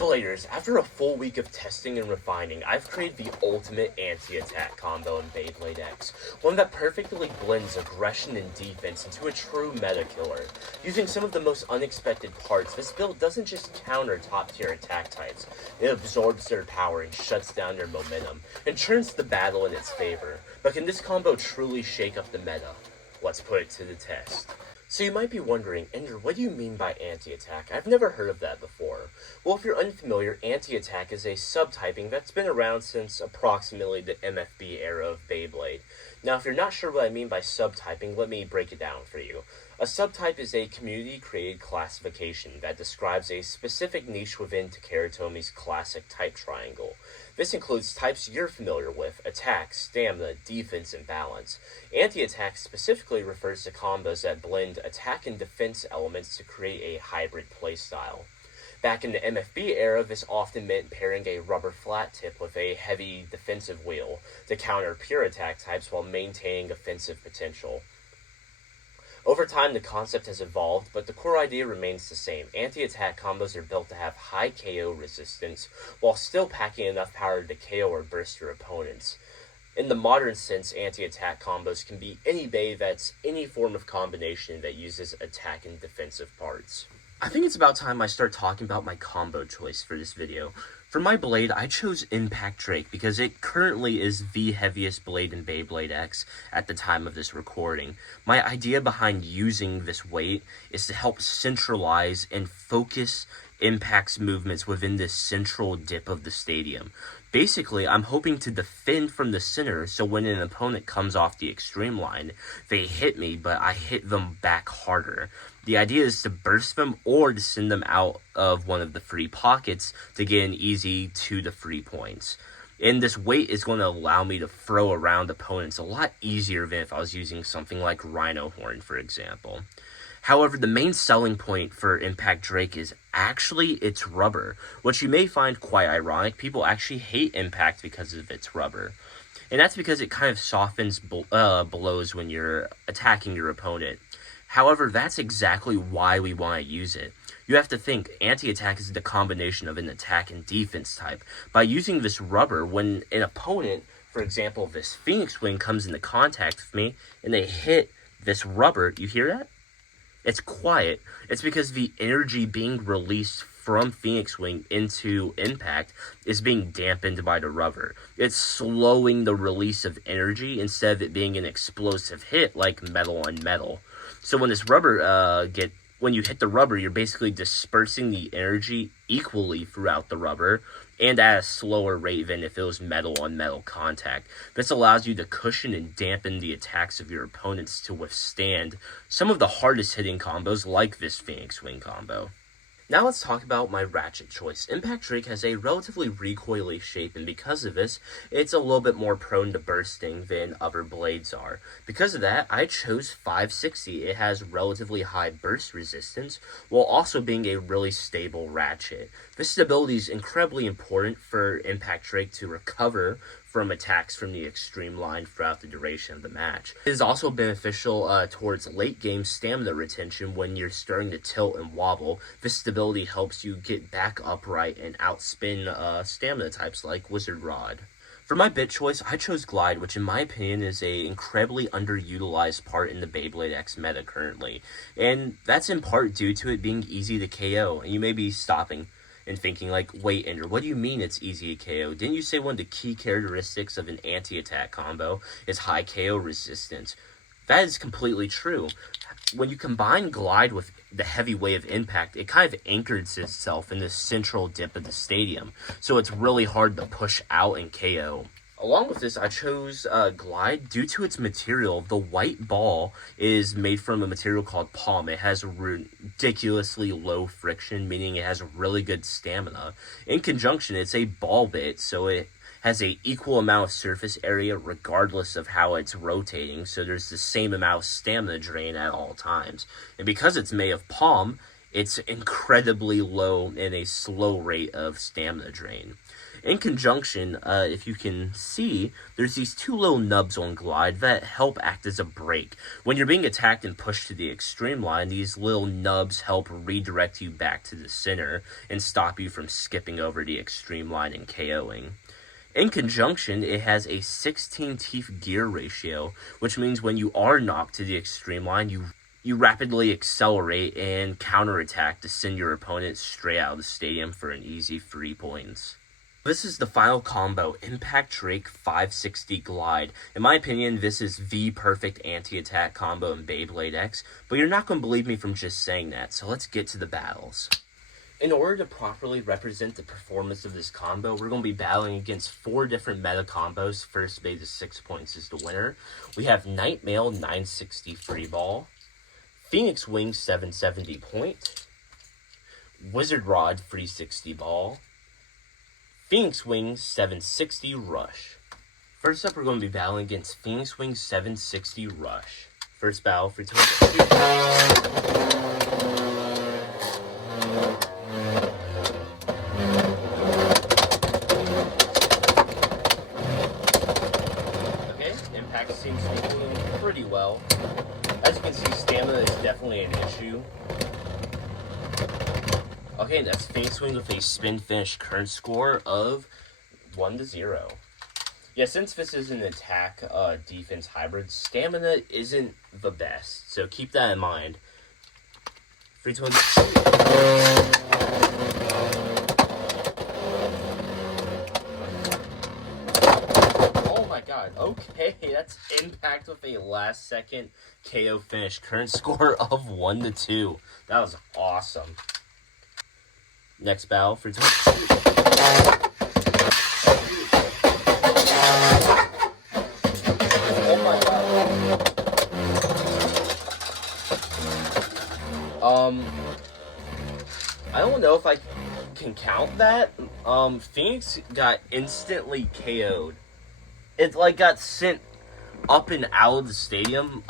Bladers, after a full week of testing and refining, I've created the ultimate anti-attack combo in Beyblade X, one that perfectly blends aggression and defense into a true meta killer. Using some of the most unexpected parts, this build doesn't just counter top-tier attack types, it absorbs their power and shuts down their momentum, and turns the battle in its favor. But can this combo truly shake up the meta? Let's put it to the test. So you might be wondering, Ender, what do you mean by anti-attack? I've never heard of that before. Well, if you're unfamiliar, anti-attack is a subtyping that's been around since approximately the MFB era of Beyblade. Now, if you're not sure what I mean by subtyping, let me break it down for you. A subtype is a community-created classification that describes a specific niche within Takaratomi's classic type triangle. This includes types you're familiar with: attack, stamina, defense, and balance. Anti-attack specifically refers to combos that blend attack and defense elements to create a hybrid playstyle. Back in the MFB era, this often meant pairing a rubber flat tip with a heavy defensive wheel to counter pure attack types while maintaining offensive potential. Over time, the concept has evolved, but the core idea remains the same. Anti-attack combos are built to have high KO resistance, while still packing enough power to KO or burst your opponents. In the modern sense, anti-attack combos can be any bay that's any form of combination that uses attack and defensive parts. I think it's about time I start talking about my combo choice for this video. For my blade, I chose Impact Drake because it currently is the heaviest blade in Beyblade X at the time of this recording. My idea behind using this weight is to help centralize and focus Impact's movements within this central dip of the stadium. Basically, I'm hoping to defend from the center, so when an opponent comes off the extreme line, they hit me, but I hit them back harder. The idea is to burst them or to send them out of one of the free pockets to get an easy 2 to 3 points. And this weight is going to allow me to throw around opponents a lot easier than if I was using something like Rhino Horn, for example. However, the main selling point for Impact Drake is actually its rubber, which you may find quite ironic. People actually hate Impact because of its rubber. And that's because it kind of softens blows when you're attacking your opponent. However, that's exactly why we want to use it. You have to think, anti-attack is the combination of an attack and defense type. By using this rubber, when an opponent, for example, this Phoenix Wing comes into contact with me, and they hit this rubber, you hear that? It's quiet. It's because the energy being released from Phoenix Wing into Impact is being dampened by the rubber. It's slowing the release of energy instead of it being an explosive hit like metal on metal. So when this rubber when you hit the rubber, you're basically dispersing the energy equally throughout the rubber and at a slower rate than if it was metal on metal contact. This allows you to cushion and dampen the attacks of your opponents to withstand some of the hardest hitting combos like this Phoenix Wing combo. Now let's talk about my ratchet choice. Impact Drake has a relatively recoily shape, and because of this, it's a little bit more prone to bursting than other blades are. Because of that, I chose 560. It has relatively high burst resistance, while also being a really stable ratchet. This stability is incredibly important for Impact Drake to recover from attacks from the extreme line throughout the duration of the match. It is also beneficial towards late game stamina retention when you're starting to tilt and wobble. This stability helps you get back upright and outspin stamina types like Wizard Rod. For my bit choice, I chose Glide, which in my opinion is an incredibly underutilized part in the Beyblade X meta currently. And that's in part due to it being easy to KO. And you may be stopping and thinking like, wait, Ender, what do you mean it's easy to KO? Didn't you say one of the key characteristics of an anti-attack combo is high KO resistance? That is completely true. When you combine Glide with the heavy weight of Impact, it kind of anchors itself in the central dip of the stadium, so it's really hard to push out and KO. Along with this, I chose Glide due to its material. The white ball is made from a material called POM. It has ridiculously low friction, meaning it has really good stamina. In conjunction, it's a ball bit, so it has an equal amount of surface area regardless of how it's rotating, so there's the same amount of stamina drain at all times. And because it's made of POM, it's incredibly low and a slow rate of stamina drain. In conjunction, if you can see, there's these two little nubs on Glide that help act as a brake. When you're being attacked and pushed to the extreme line, these little nubs help redirect you back to the center and stop you from skipping over the extreme line and KOing. In conjunction, it has a 16 teeth gear ratio, which means when you are knocked to the extreme line, you rapidly accelerate and counterattack to send your opponent straight out of the stadium for an easy 3 points. This is the final combo, Impact Drake 560 Glide. In my opinion, this is the perfect anti-attack combo in Beyblade X, but you're not going to believe me from just saying that, so let's get to the battles. In order to properly represent the performance of this combo, we're going to be battling against 4 different meta combos. First base of 6 points is the winner. We have Nightmail 960 Free Ball, Phoenix Wing 770 Point, Wizard Rod 360 Ball, Phoenix Wing 760 Rush. First up, we're going to be battling against Phoenix Wing 760 Rush. First battle for 2. Okay, impact seems to be doing pretty well. As you can see, stamina is definitely an issue. Okay, that's Phoenix Wing with a spin finish. Current score of 1-0. Yeah, since this is an attack defense hybrid, stamina isn't the best, so keep that in mind. 3, 2, 1. Oh my god, okay, that's impact with a last second KO finish. Current score of 1-2. That was awesome. Next battle for 2. Oh my god. I don't know if I can count that. Phoenix got instantly KO'd. It like got sent up and out of the stadium.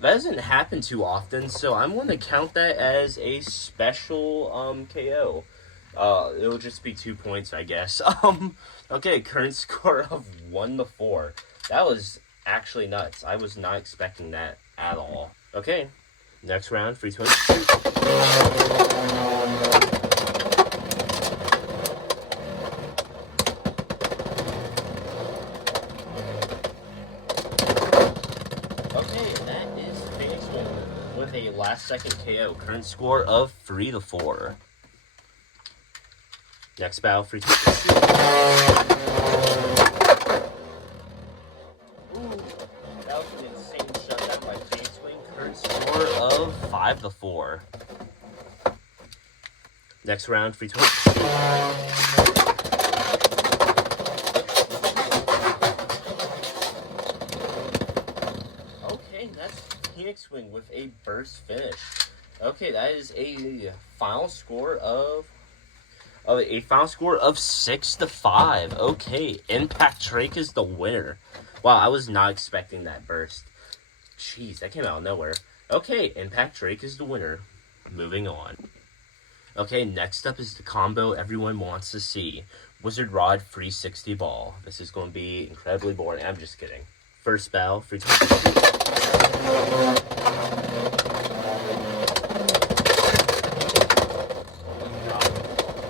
That doesn't happen too often, so I'm going to count that as a special KO. It'll just be 2 points, I guess. Okay, current score of 1-4. That was actually nuts. I was not expecting that at all. Okay, next round, 3, 2, 1. With a last second KO. Current score of 3-4. Next battle for 2. Ooh, that was an insane shutdown by Phoenix Wing. Current score of 5-4. Next round for 2. Okay, that's Phoenix Wing with a burst finish. Okay, that is a final score of 6-5. Okay, Impact Drake is the winner. Wow, I was not expecting that burst. Jeez, that came out of nowhere. Okay, Impact Drake is the winner. Moving on. Okay, next up is the combo everyone wants to see. Wizard Rod 360 Ball. This is going to be incredibly boring. I'm just kidding. First battle for 2. I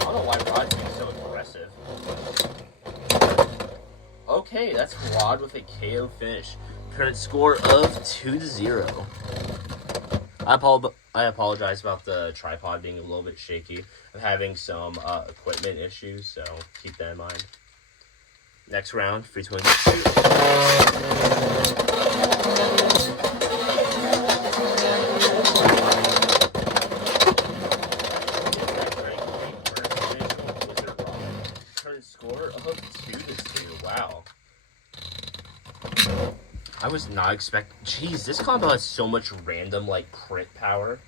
don't know why Rod's being so aggressive. Okay, that's Rod with a KO finish. Current score of 2-0. I apologize about the tripod being a little bit shaky. I'm having some equipment issues, so keep that in mind. Next round, 3, 2, 1. Current score of 2-2. Wow. I was not expecting. Jeez, this combo has so much random like crit power.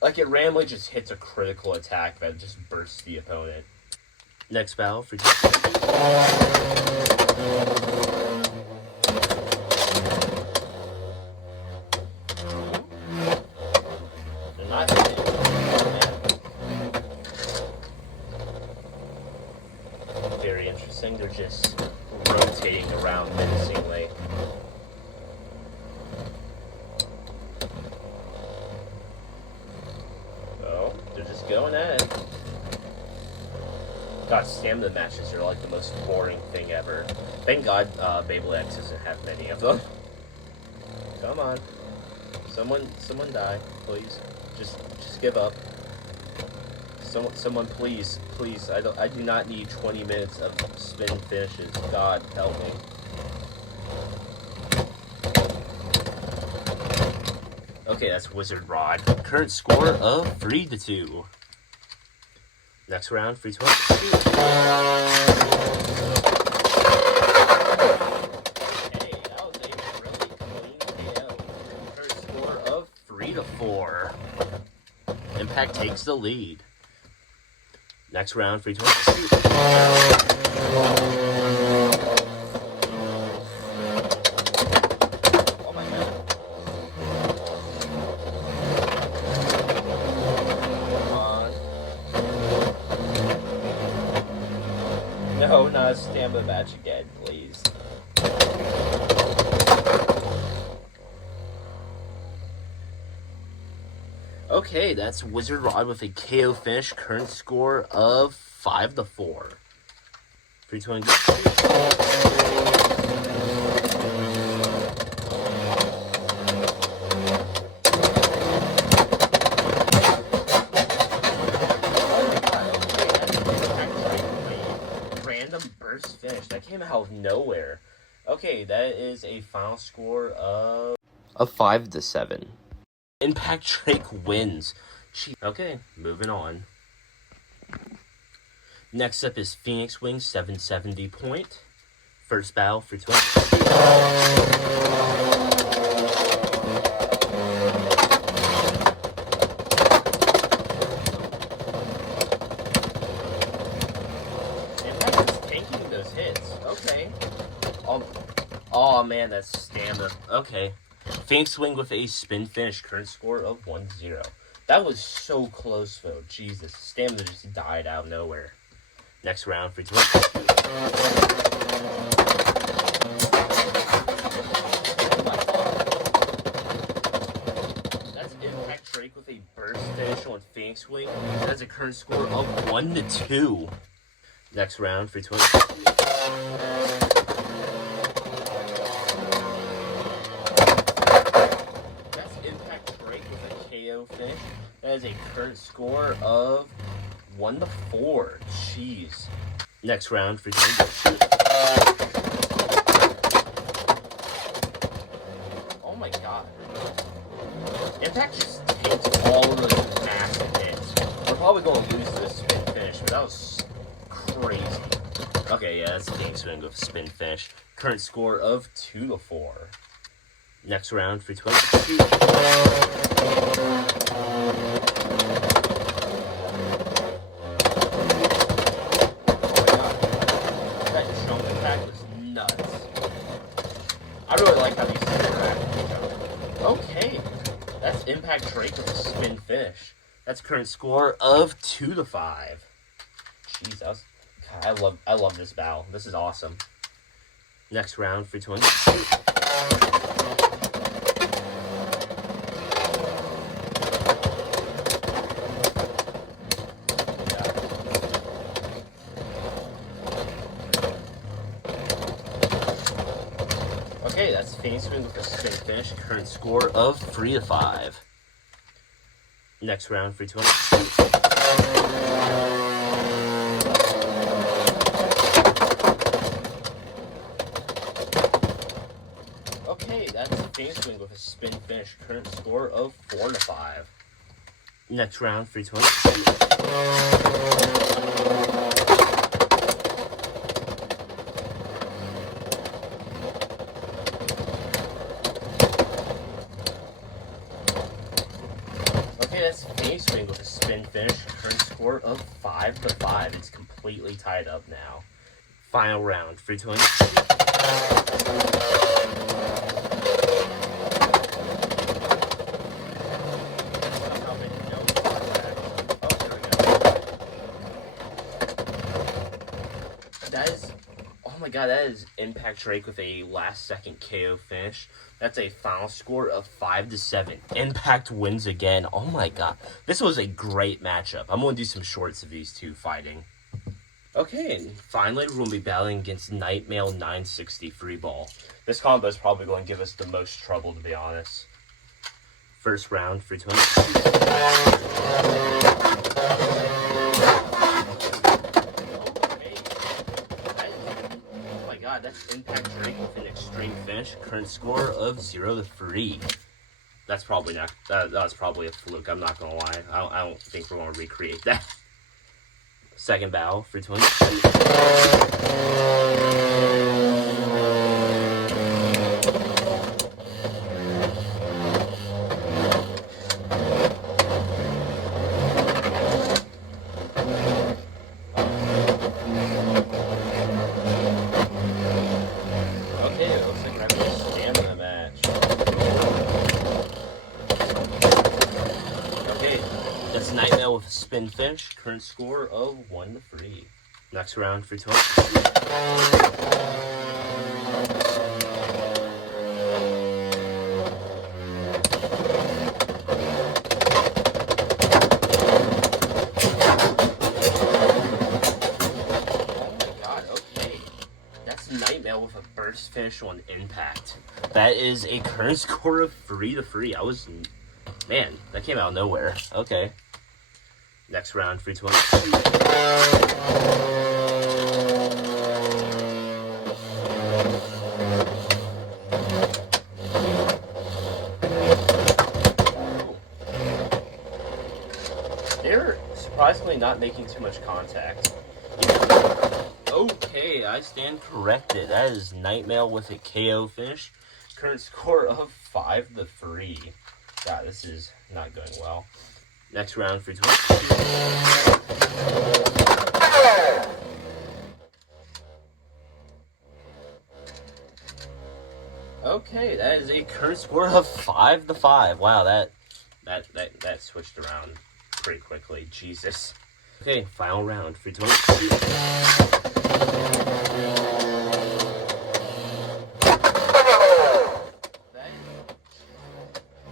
Like it randomly just hits a critical attack that just bursts the opponent. Next battle for thing, they're just rotating around menacingly. Oh, they're just going at it. God, stamina matches are like the most boring thing ever. Thank God Beyblade X doesn't have many of them. Come on. Someone die, please. Just give up. Someone please. I do not need 20 minutes of spin finishes. God help me. Okay, that's Wizard Rod. Current score of 3-2. Next round, free 20. Hey, that was a really clean KO. Current score of 3-4. Impact takes the lead. Next round, free 20. Oh my god. Come on. No, not a stamina match again, please. Okay, that's Wizard Rod with a KO finish. Current score of 5-4. 320. Random burst finish that came out of nowhere. Okay, that is a final score of 5-7. Impact Drake wins. Okay, moving on. Next up is Phoenix Wing 770 point. First battle for 20. Impact is tanking those hits. Okay. Oh man, that's stamina. Okay. Phoenix Wing with a spin finish, current score of 1-0. That was so close, though. Jesus, stamina just died out of nowhere. Next round for 20. That's Impact Drake with a burst finish on Phoenix Wing. That's a current score of 1-2. Next round for 20. Finish. That is a current score of 1-4. Jeez. Next round for 20. Oh my god. Impact just takes all of those massive hits. We're probably going to lose this spin finish, but that was crazy. Okay, yeah, that's a game swing with a spin finish. Current score of 2-4. Next round for 20. That jump attack was nuts. I really like how these two interact. Okay, that's Impact Drake with a spin finish. That's current score of 2-5. Jeez, that was, God, I love this battle. This is awesome. Next round for 20. Okay, that's Phoenix Wing with a spin finish. Current score of 3-5. Next round for 20. Okay, that's Phoenix Wing with a spin finish. Current score of 4-5. Next round for 20. That's Phoenix Wing with a spin finish. Current score of 5-5. It's completely tied up now. Final round for 20. That is my god, that is Impact Drake with a last-second KO finish. That's a final score of 5-7. Impact wins again. Oh my god. This was a great matchup. I'm going to do some shorts of these two fighting. Okay, and finally, we're going to be battling against Nightmare 960 Free Ball. This combo is probably going to give us the most trouble, to be honest. First round, free 20. That's Impact Drake with an extreme finish. Current score of 0-3. That's probably not. That was probably a fluke. I'm not gonna lie. I don't think we're gonna recreate that. Second battle for 20. That's Nightmare with a spin finish. Current score of 1-3. Next round for 12. Nightmare with a burst finish on Impact. That is a current score of 3-3. Man, that came out of nowhere. Okay. Next round, free 20. They're surprisingly not making too much contact. Okay, I stand corrected. That is Nightmare with a KO finish. Current score of 5-3. God, this is not going well. Next round for 20. Okay, that is a current score of 5-5. Wow, that switched around pretty quickly. Jesus. Okay, final round for 20.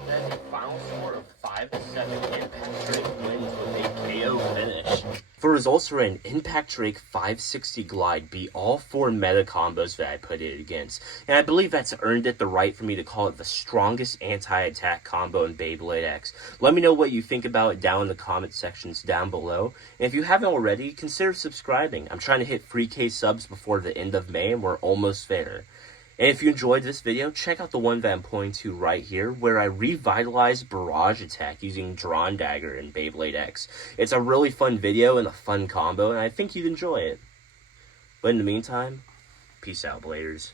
That's a final score of 5-7. Impact Drake wins with a KO finish. For results are an Impact Drake 560 Glide beat all 4 meta combos that I put it against, and I believe that's earned it the right for me to call it the strongest anti-attack combo in Beyblade X. Let me know what you think about it down in the comment sections down below, and if you haven't already, consider subscribing. I'm trying to hit 3K subs before the end of May, and we're almost there. And if you enjoyed this video, check out the one that I'm pointing to right here, where I revitalized Barrage Attack using Drawn Dagger in Beyblade X. It's a really fun video and a fun combo, and I think you'd enjoy it. But in the meantime, peace out, Bladers.